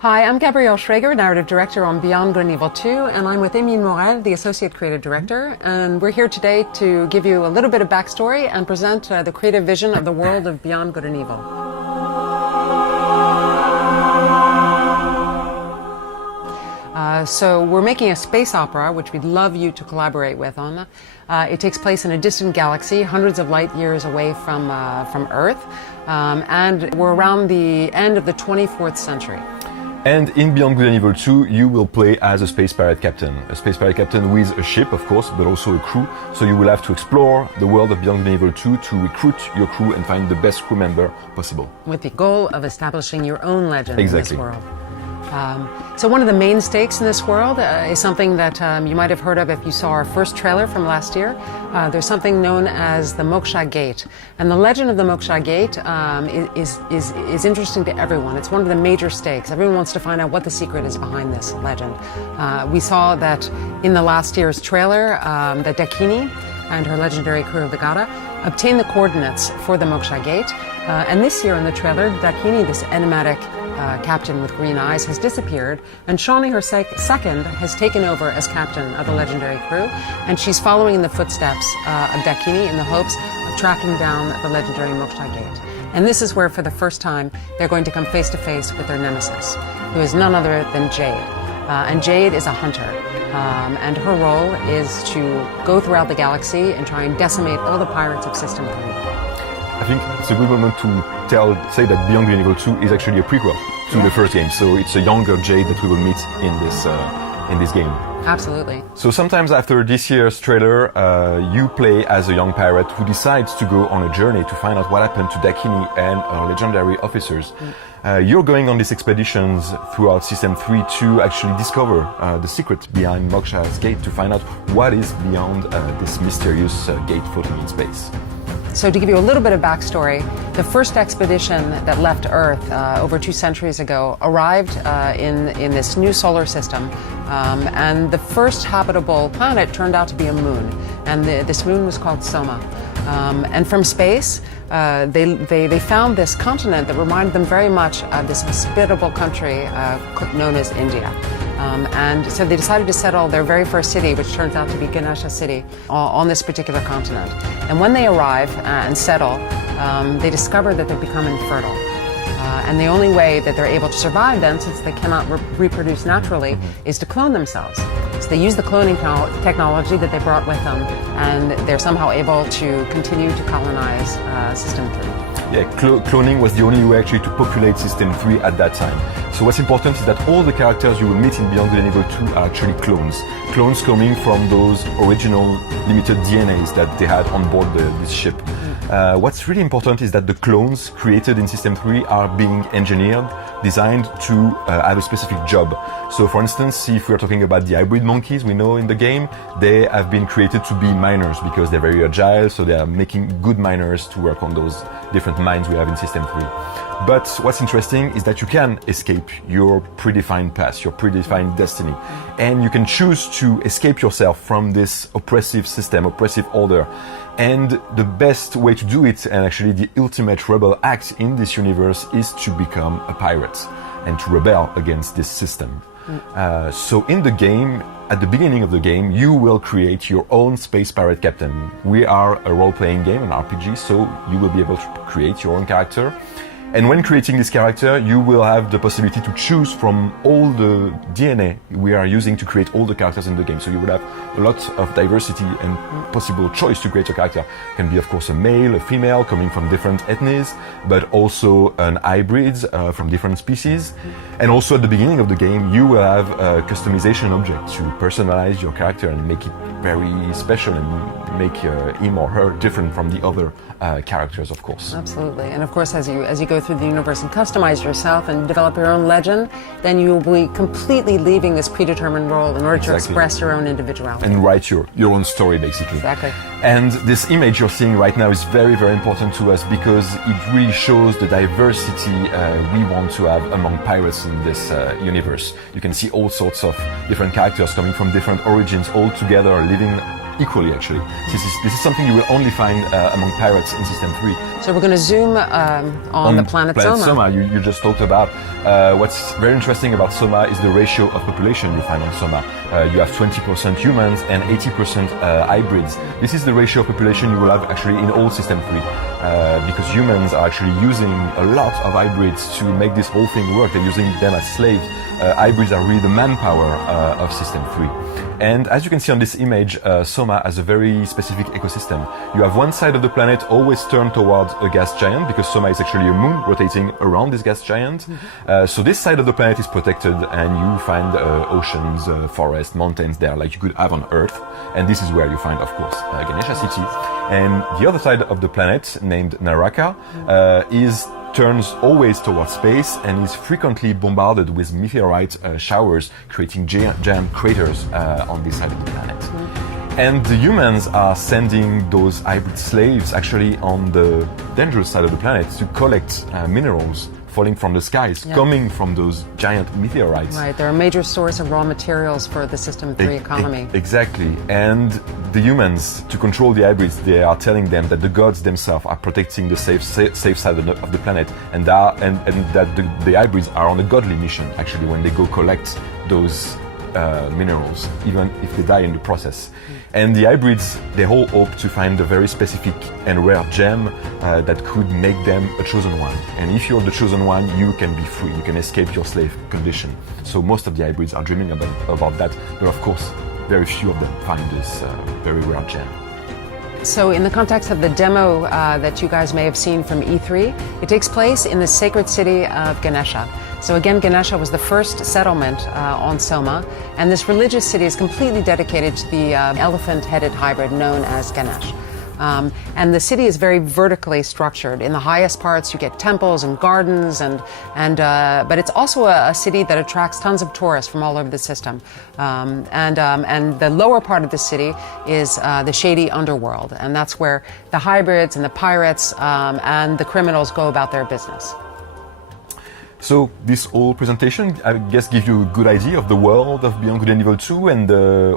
Hi, I'm Gabrielle Shrager, Narrative Director on Beyond Good and Evil 2, and I'm with Emile Morel, the Associate Creative Director, and we're here today to give you a little bit of backstory and present the creative vision of the world of Beyond Good and Evil. So we're making a space opera, which we'd love you to collaborate with on. It takes place in a distant galaxy, hundreds of light years away from Earth, and we're around the end of the 24th century. And in Beyond Good and Evil 2, you will play as a space pirate captain. A space pirate captain with a ship, of course, but also a crew. So you will have to explore the world of Beyond Good and Evil 2 to recruit your crew and find the best crew member possible. With the goal of establishing your own legend Exactly. in this world. So one of the main stakes in this world is something that you might have heard of if you saw our first trailer from last year. There's something known as the Moksha Gate. And the legend of the Moksha Gate is interesting to everyone. It's one of the major stakes. Everyone wants to find out what the secret is behind this legend. We saw that in the last year's trailer that Dakini and her legendary crew of the Gada obtained the coordinates for the Moksha Gate. And this year in the trailer, Dakini, this enigmatic captain with green eyes, has disappeared, and Shawnee, her second, has taken over as captain of the legendary crew, and she's following in the footsteps of Dakini in the hopes of tracking down the legendary Moksha Gate. And this is where, for the first time, they're going to come face to face with their nemesis, who is none other than Jade. And Jade is a hunter, and her role is to go throughout the galaxy and try and decimate all the pirates of System 3. I think it's a good moment to say that Beyond Good and Evil 2 is actually a prequel to the first game. So it's a younger Jade that we will meet in this game. Absolutely. So sometimes after this year's trailer, you play as a young pirate who decides to go on a journey to find out what happened to Dakini and her legendary officers. You're going on these expeditions throughout System 3 to actually discover the secret behind Moksha's gate, to find out what is beyond this mysterious gate floating in space. So to give you a little bit of backstory, the first expedition that left Earth over 2 centuries ago arrived in this new solar system, and the first habitable planet turned out to be a moon, and this moon was called Soma. And from space, they found this continent that reminded them very much of this hospitable country known as India. And so they decided to settle their very first city, which turns out to be Ganesha City, on this particular continent. And when they arrive and settle, they discover that they've become infertile. And the only way that they're able to survive then, since they cannot reproduce naturally, is to clone themselves. So they use the cloning technology that they brought with them, and they're somehow able to continue to colonize System 3. Yeah, cloning was the only way actually to populate System 3 at that time. So what's important is that all the characters you will meet in Beyond Good and Evil 2 are actually clones. Clones coming from those original limited DNAs that they had on board this ship. What's really important is that the clones created in System 3 are being engineered, designed to have a specific job. So for instance, if we're talking about the hybrid monkeys we know in the game, they have been created to be miners because they're very agile, so they are making good miners to work on those different mines we have in System 3. But what's interesting is that you can escape your predefined path, your predefined destiny, and you can choose to escape yourself from this oppressive system, oppressive order. And the best way to do it, and actually the ultimate rebel act in this universe, is to become a pirate and to rebel against this system. So in the game, at the beginning of the game, you will create your own space pirate captain. We are a role-playing game, an RPG, so you will be able to create your own character. And when creating this character, you will have the possibility to choose from all the DNA we are using to create all the characters in the game. So you will have a lot of diversity and possible choice to create a character. It can be, of course, a male, a female, coming from different ethnies, but also an hybrid from different species. And also at the beginning of the game, you will have a customization object to personalize your character and make it very special and make him or her different from the other characters, of course. Absolutely. And of course, as you go through the universe and customize yourself and develop your own legend, then you will be completely leaving this predetermined role in order to express your own individuality. And write your own story, basically. Exactly. And this image you're seeing right now is very, very important to us because it really shows the diversity we want to have among pirates in this universe. You can see all sorts of different characters coming from different origins, all together living equally actually. This is something you will only find among pirates in System 3. So we're going to zoom on the planet Soma. You just talked about. What's very interesting about Soma is the ratio of population you find on Soma. You have 20% humans and 80% hybrids. This is the ratio of population you will have actually in all System 3. Because humans are actually using a lot of hybrids to make this whole thing work. They're using them as slaves. Hybrids are really the manpower of System 3. And as you can see on this image, Soma has a very specific ecosystem. You have one side of the planet always turned towards a gas giant, because Soma is actually a moon rotating around this gas giant. So this side of the planet is protected, and you find oceans, forests, mountains there like you could have on Earth. And this is where you find, of course, Ganesha City. And the other side of the planet, named Naraka, turns always towards space and is frequently bombarded with meteorite showers, creating giant craters on this side of the planet. And the humans are sending those hybrid slaves actually on the dangerous side of the planet to collect minerals falling from the skies, coming from those giant meteorites. Right, they're a major source of raw materials for the System 3 economy. Exactly, and the humans, to control the hybrids, they are telling them that the gods themselves are protecting the safe side of the planet, and that the hybrids are on a godly mission, actually, when they go collect those minerals, even if they die in the process. And the hybrids, they all hope to find a very specific and rare gem that could make them a chosen one. And if you're the chosen one, you can be free, you can escape your slave condition. So most of the hybrids are dreaming about that, but of course, very few of them find this very rare gem. So in the context of the demo that you guys may have seen from E3, it takes place in the sacred city of Ganesha. So again, Ganesha was the first settlement on Soma, and this religious city is completely dedicated to the elephant-headed hybrid known as Ganesh. And the city is very vertically structured. In the highest parts, you get temples and gardens, but it's also a city that attracts tons of tourists from all over the system. And the lower part of the city is the shady underworld, and that's where the hybrids and the pirates and the criminals go about their business. So this whole presentation, I guess, gives you a good idea of the world of Beyond Good and Evil 2 and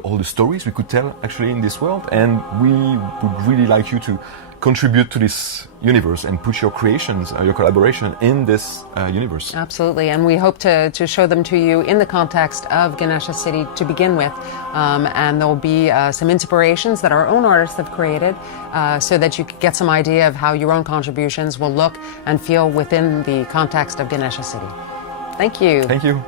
all the stories we could tell actually in this world. And we would really like you to contribute to this universe and put your creations, your collaboration in this universe. Absolutely, and we hope to show them to you in the context of Ganesha City to begin with, and there'll be some inspirations that our own artists have created so that you can get some idea of how your own contributions will look and feel within the context of Ganesha City. Thank you. Thank you.